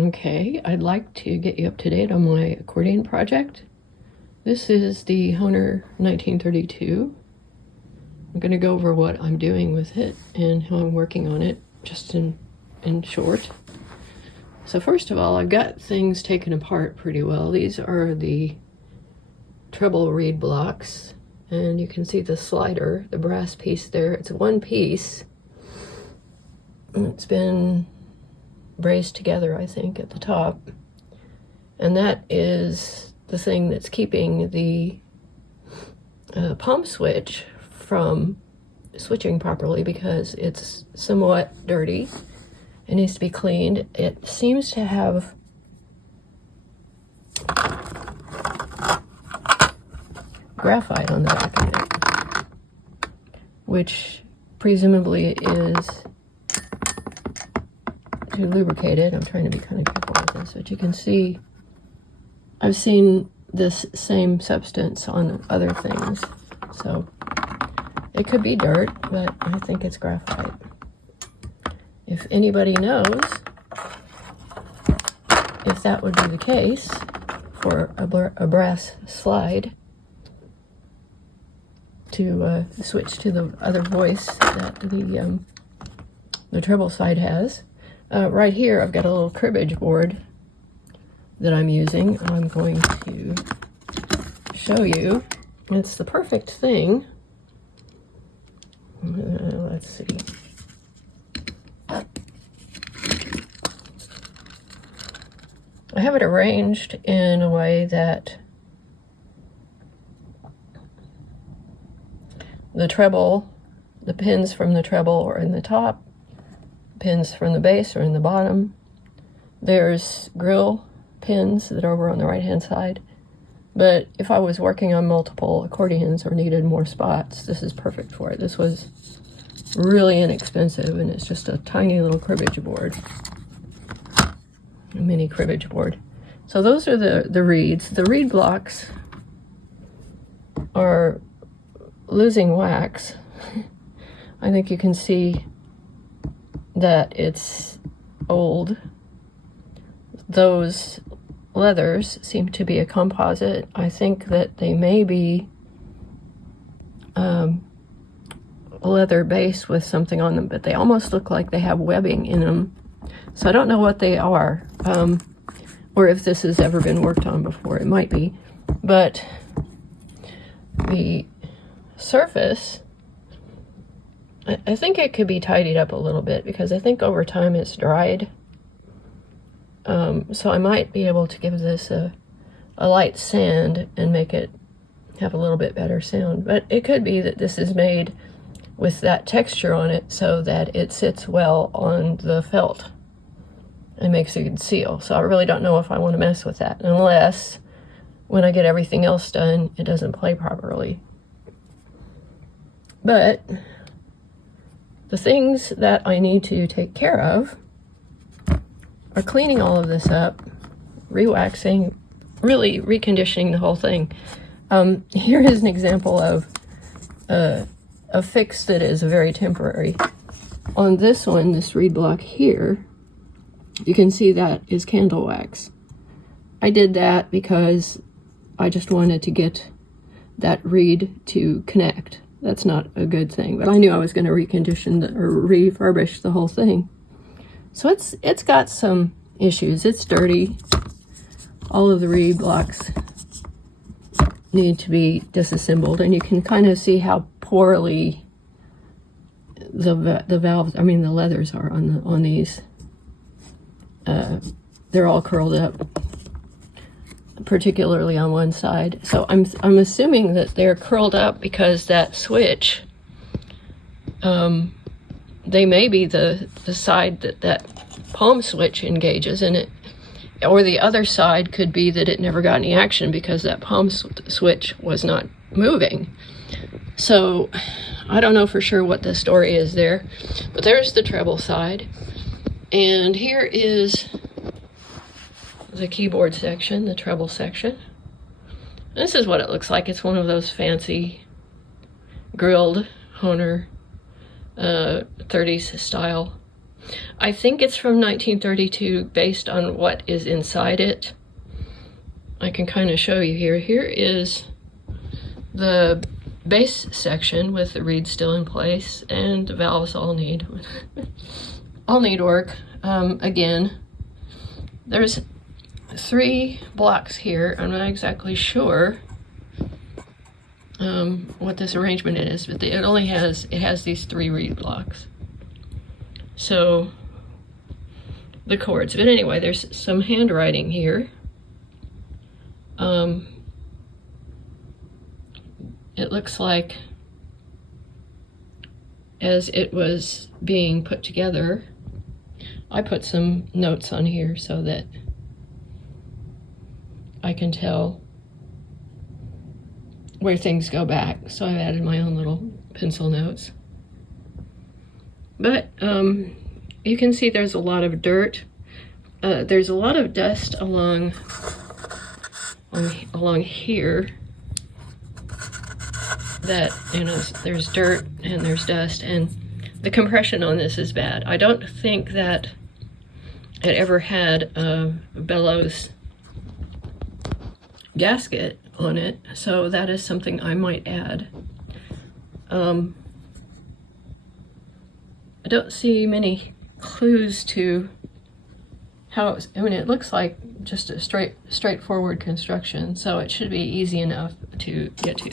Okay, I'd like to get you up to date on my accordion project. This is the Hohner 1932. I'm going to go over what I'm doing with it and how I'm working on it, just in short. So first of all, I've got things taken apart pretty well. These are the treble reed blocks, and you can see the slider, the brass piece there. It's one piece. It's been braced together, I think, at the top, and that is the thing that's keeping the palm switch from switching properly, because it's somewhat dirty. It needs to be cleaned. It seems to have graphite on the back of it, which presumably is to lubricate it. I'm trying to be kind of careful with this, but you can see I've seen this same substance on other things, so it could be dirt, but I think it's graphite. If anybody knows if that would be the case for a brass slide to switch to the other voice that the treble side has. Right here I've got a little cribbage board that I'm using. I'm going to show you. It's the perfect thing. Let's see. I have it arranged in a way that the treble, the pins from the treble are in the top, pins from the bass are in the bottom. There's grill pins that are over on the right hand side. But if I was working on multiple accordions or needed more spots, this is perfect for it. This was really inexpensive, and it's just a tiny little cribbage board, a mini cribbage board. So those are the reeds. The reed blocks are losing wax. I think you can see that it's old. Those leathers seem to be a composite. I think that they may be a leather base with something on them, but they almost look like they have webbing in them. So I don't know what they are, or if this has ever been worked on before. It might be, but the surface, I think it could be tidied up a little bit, because I think over time it's dried. So I might be able to give this a light sand and make it have a little bit better sound. But it could be that this is made with that texture on it so that it sits well on the felt and makes a good seal. So I really don't know if I want to mess with that, unless when I get everything else done, it doesn't play properly. But the things that I need to take care of are cleaning all of this up, re-waxing, really reconditioning the whole thing. Here is an example of a fix that is very temporary. On this one, this reed block here, you can see that is candle wax. I did that because I just wanted to get that reed to connect. That's not a good thing, but I knew I was going to recondition or refurbish the whole thing. So it's got some issues. It's dirty. All of the reed blocks need to be disassembled, and you can kind of see how poorly the valves, I mean the leathers, are on these. They're all curled up, particularly on one side. So I'm assuming that they're curled up because that switch, they may be the side that palm switch engages in it, or the other side could be that it never got any action because that palm switch was not moving. So I don't know for sure what the story is there, but there's the treble side, and here is the keyboard section, the treble section. This is what it looks like. It's one of those fancy grilled Hohner 30s style I think it's from 1932 based on what is inside it. I can kind of show you here. Here is the base section with the reeds still in place, and the valves all need work. Again, there's 3 blocks here. I'm not exactly sure what this arrangement is, but it has these 3 reed blocks. So the chords. But anyway, there's some handwriting here. It looks like as it was being put together, I put some notes on here so that I can tell where things go back. So I've added my own little pencil notes. But you can see there's a lot of dirt. There's a lot of dust along here. That, you know, there's dirt and there's dust, and the compression on this is bad. I don't think that it ever had a Bellows gasket on it, so that is something I might add. I don't see many clues to how it's, I mean, it looks like just a straightforward construction, so it should be easy enough to get to.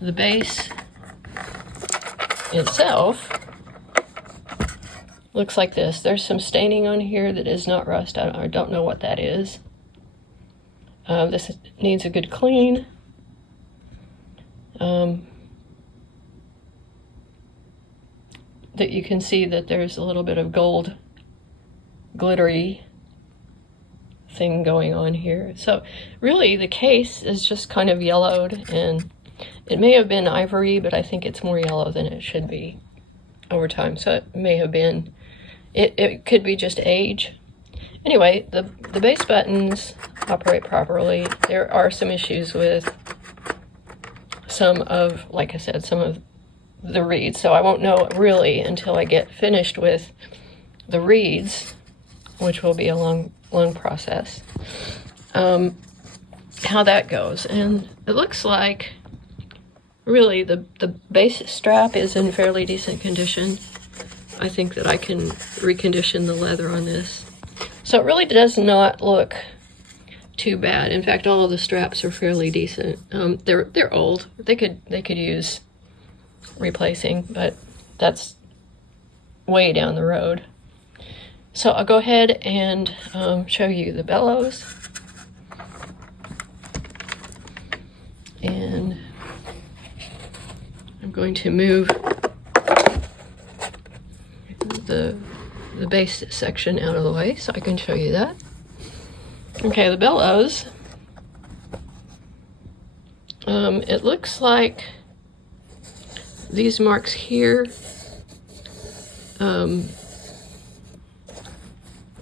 The base itself looks like this. There's some staining on here that is not rust. I don't know what that is. This needs a good clean. That you can see that there's a little bit of gold glittery thing going on here. So really the case is just kind of yellowed, and it may have been ivory, but I think it's more yellow than it should be over time. So it may have been, it could be just age. Anyway, the base buttons operate properly. There are some issues with some of, like I said, some of the reeds. So I won't know really until I get finished with the reeds, which will be a long process, how that goes. And it looks like really the base strap is in fairly decent condition. I think that I can recondition the leather on this. So it really does not look too bad. In fact, all of the straps are fairly decent. They're old. They could use replacing, but that's way down the road. So I'll go ahead and show you the bellows. And I'm going to move the base section out of the way so I can show you that. Okay, the bellows. It looks like these marks here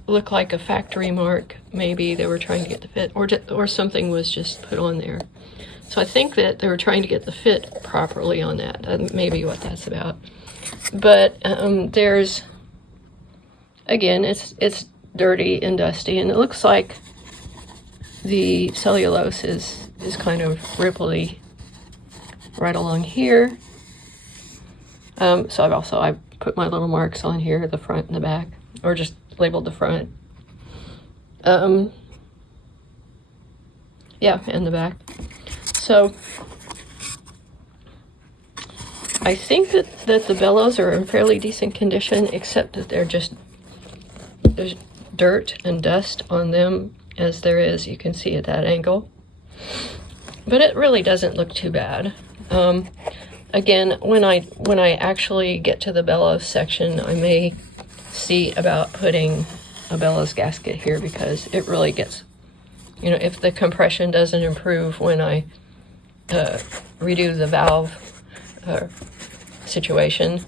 look like a factory mark. Maybe they were trying to get the fit, or something was just put on there. So I think that they were trying to get the fit properly on that. That may be what that's about. But there's, again, it's dirty and dusty, and it looks like the cellulose is kind of ripply right along here. So I've put my little marks on here, the front and the back, or just labeled the front. Yeah, and the back. So I think that the bellows are in fairly decent condition, except that there's dirt and dust on them, as there is, you can see at that angle. But it really doesn't look too bad. Again, when I actually get to the bellows section, I may see about putting a bellows gasket here, because it really gets, you know, if the compression doesn't improve when I redo the valve situation.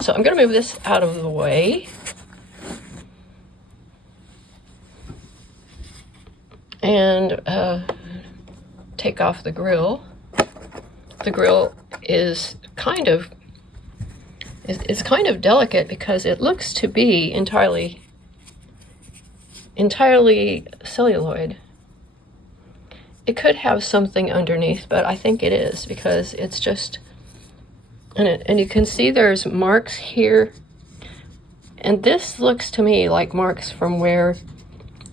So I'm going to move this out of the way. And take off the grill. The grill is kind of, It's kind of delicate because it looks to be entirely celluloid. It could have something underneath, but I think it is because it's just, and you can see there's marks here. And this looks to me like marks from where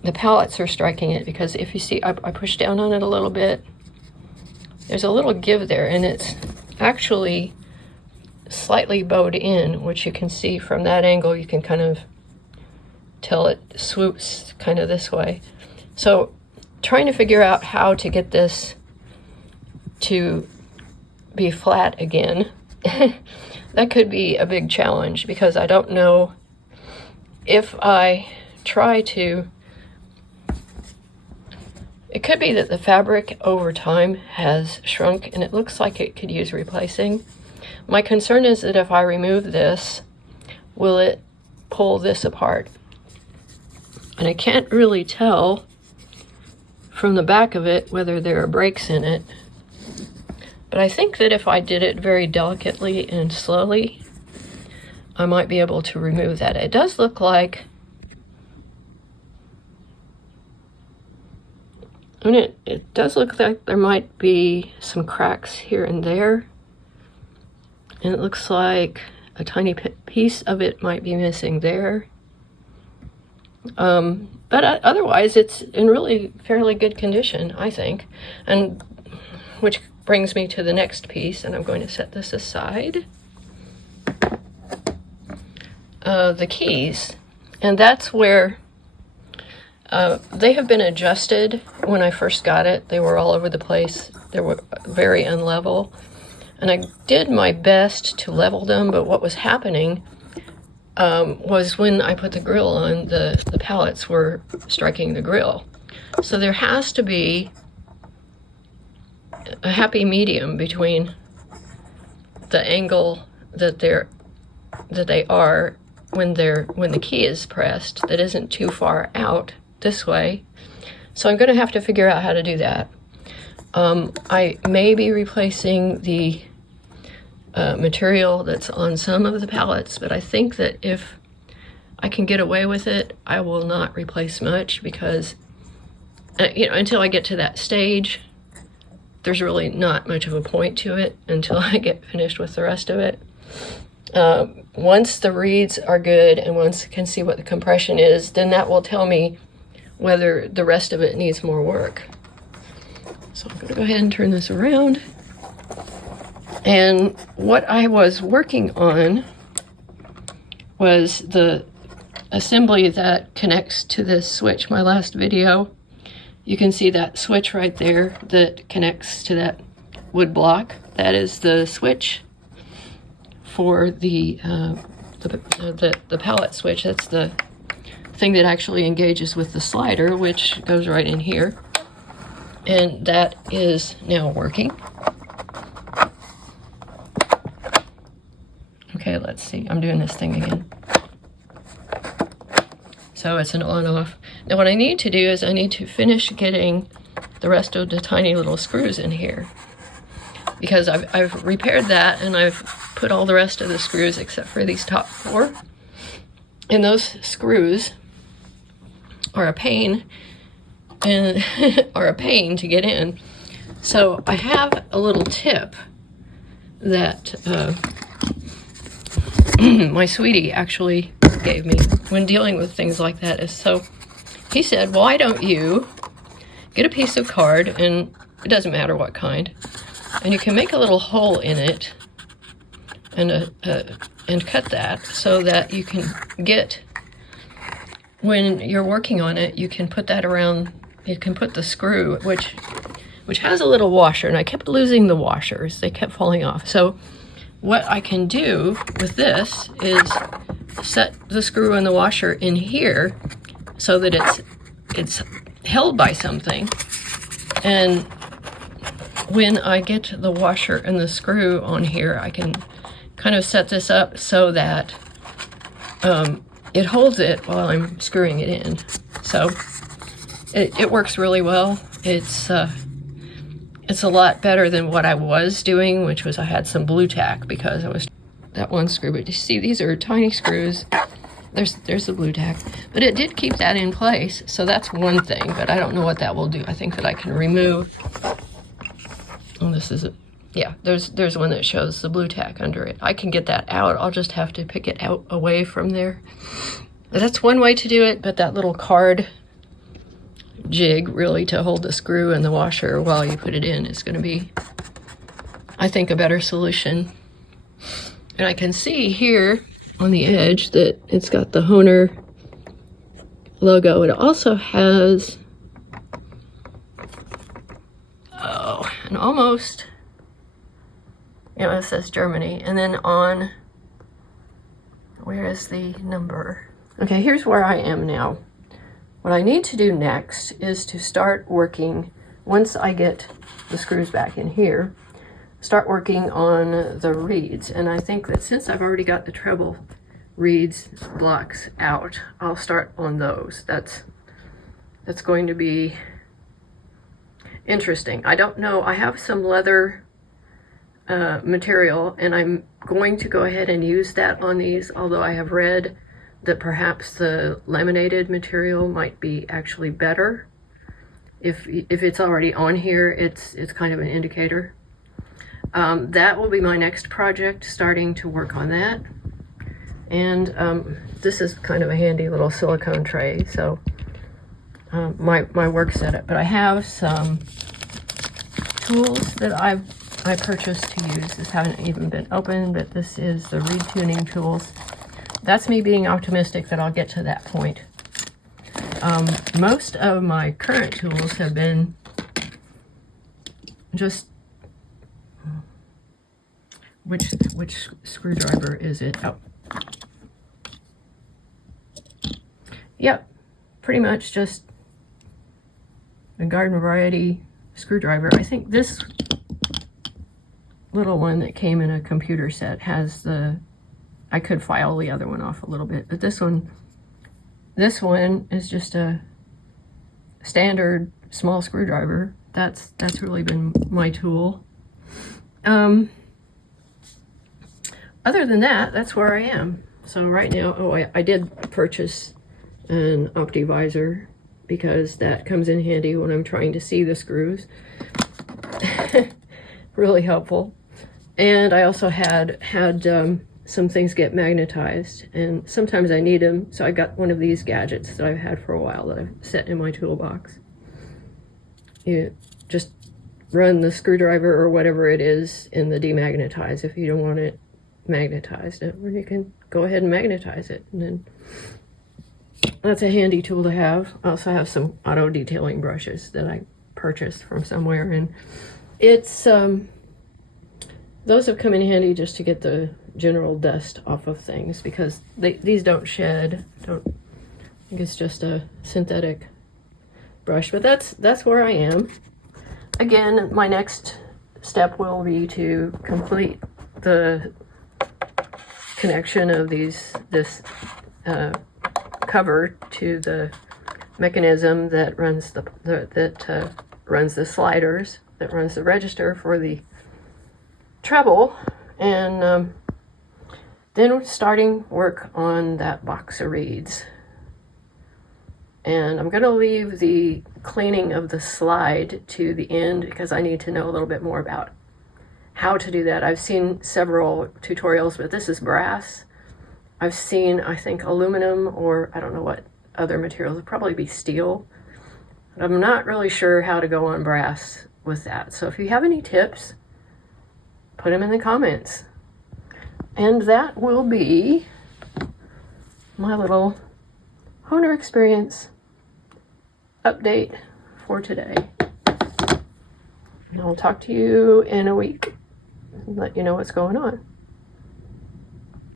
the pallets are striking it, because if you see, I push down on it a little bit, there's a little give there, and it's actually slightly bowed in, which you can see from that angle. You can kind of tell it swoops kind of this way. So trying to figure out how to get this to be flat again, that could be a big challenge, because I don't know if I try to, it could be that the fabric over time has shrunk and it looks like it could use replacing. My concern is that if I remove this, will it pull this apart? And I can't really tell from the back of it whether there are breaks in it. But I think that if I did it very delicately and slowly, I might be able to remove that. It does look like, and it does look like there might be some cracks here and there. And it looks like a tiny piece of it might be missing there. But otherwise, it's in really fairly good condition, I think. And which brings me to the next piece, and I'm going to set this aside. The keys, and that's where they have been adjusted. When I first got it, they were all over the place. They were very unlevel, and I did my best to level them, but what was happening was when I put the grill on, the pallets were striking the grill. So there has to be a happy medium between the angle that they are when the key is pressed, that isn't too far out this way. So I'm going to have to figure out how to do that. I may be replacing the material that's on some of the pallets, but I think that if I can get away with it, I will not replace much, because until I get to that stage, there's really not much of a point to it until I get finished with the rest of it. Once the reeds are good and once I can see what the compression is, then that will tell me whether the rest of it needs more work. So I'm going to go ahead and turn this around. And what I was working on was the assembly that connects to this switch. My last video, you can see that switch right there that connects to that wood block. That is the switch for the pallet switch. That's the thing that actually engages with the slider, which goes right in here. And that is now working. Okay, let's see. I'm doing this thing again. So it's an on-off. Now what I need to do is I need to finish getting the rest of the tiny little screws in here, because I've repaired that and I've put all the rest of the screws except for these top four. And those screws are a pain and are a pain to get in. So I have a little tip that my sweetie actually gave me when dealing with things like that. So he said, why don't you get a piece of card, and it doesn't matter what kind, and you can make a little hole in it and cut that so that you can get, when you're working on it, you can put that around, you can put the screw, which has a little washer, and I kept losing the washers. They kept falling off. So what I can do with this is set the screw and the washer in here so that it's held by something. And when I get the washer and the screw on here, I can kind of set this up so that it holds it while I'm screwing it in. So it works really well. It's a lot better than what I was doing, which was I had some blue tack, because that one screw, but you see these are tiny screws. There's the blue tack, but it did keep that in place, so that's one thing, but I don't know what that will do. I think that I can remove, and this is, yeah, there's one that shows the blue tack under it. I can get that out. I'll just have to pick it out away from there. That's one way to do it, but that little card jig really to hold the screw and the washer while you put it in is going to be, I think, a better solution. And I can see here on the edge that it's got the Hohner logo. It also has, oh, and almost, you know, it says Germany. And then on, where is the number? Okay, here's where I am now. What I need to do next is to start working, once I get the screws back in here, start working on the reeds. And I think that since I've already got the treble reeds blocks out, I'll start on those. That's going to be interesting. I don't know, I have some leather material, and I'm going to go ahead and use that on these, although I have read that perhaps the laminated material might be actually better. If it's already on here, it's kind of an indicator. That will be my next project, starting to work on that. And this is kind of a handy little silicone tray, so my work setup. But I have some tools that I purchased to use. This haven't even been opened, but this is the reed tuning tools. That's me being optimistic that I'll get to that point. Most of my current tools have been just, which screwdriver is it? Oh. Yep, pretty much just a garden variety screwdriver. I think this little one that came in a computer set has the, I could file the other one off a little bit, but this one is just a standard small screwdriver. That's really been my tool. Other than that, that's where I am. So right now, oh, I did purchase an OptiVisor because that comes in handy when I'm trying to see the screws. Really helpful. And I also had some things get magnetized, and sometimes I need them, so I got one of these gadgets that I've had for a while that I've set in my toolbox. You just run the screwdriver or whatever it is in the demagnetize if you don't want it magnetized, or you can go ahead and magnetize it, and then that's a handy tool to have. I also have some auto detailing brushes that I purchased from somewhere, and it's those have come in handy just to get the general dust off of things, because these don't shed. I think it's just a synthetic brush, but that's where I am. Again, my next step will be to complete the connection of this cover to the mechanism that runs runs the sliders, that runs the register for the treble, and then starting work on that box of reeds. And I'm going to leave the cleaning of the slide to the end because I need to know a little bit more about how to do that. I've seen several tutorials, but this is brass. I've seen, I think, aluminum, or I don't know what other materials. It'll probably be steel. But I'm not really sure how to go on brass with that. So if you have any tips, put them in the comments. And that will be my little Hohner experience update for today. And I'll talk to you in a week and let you know what's going on.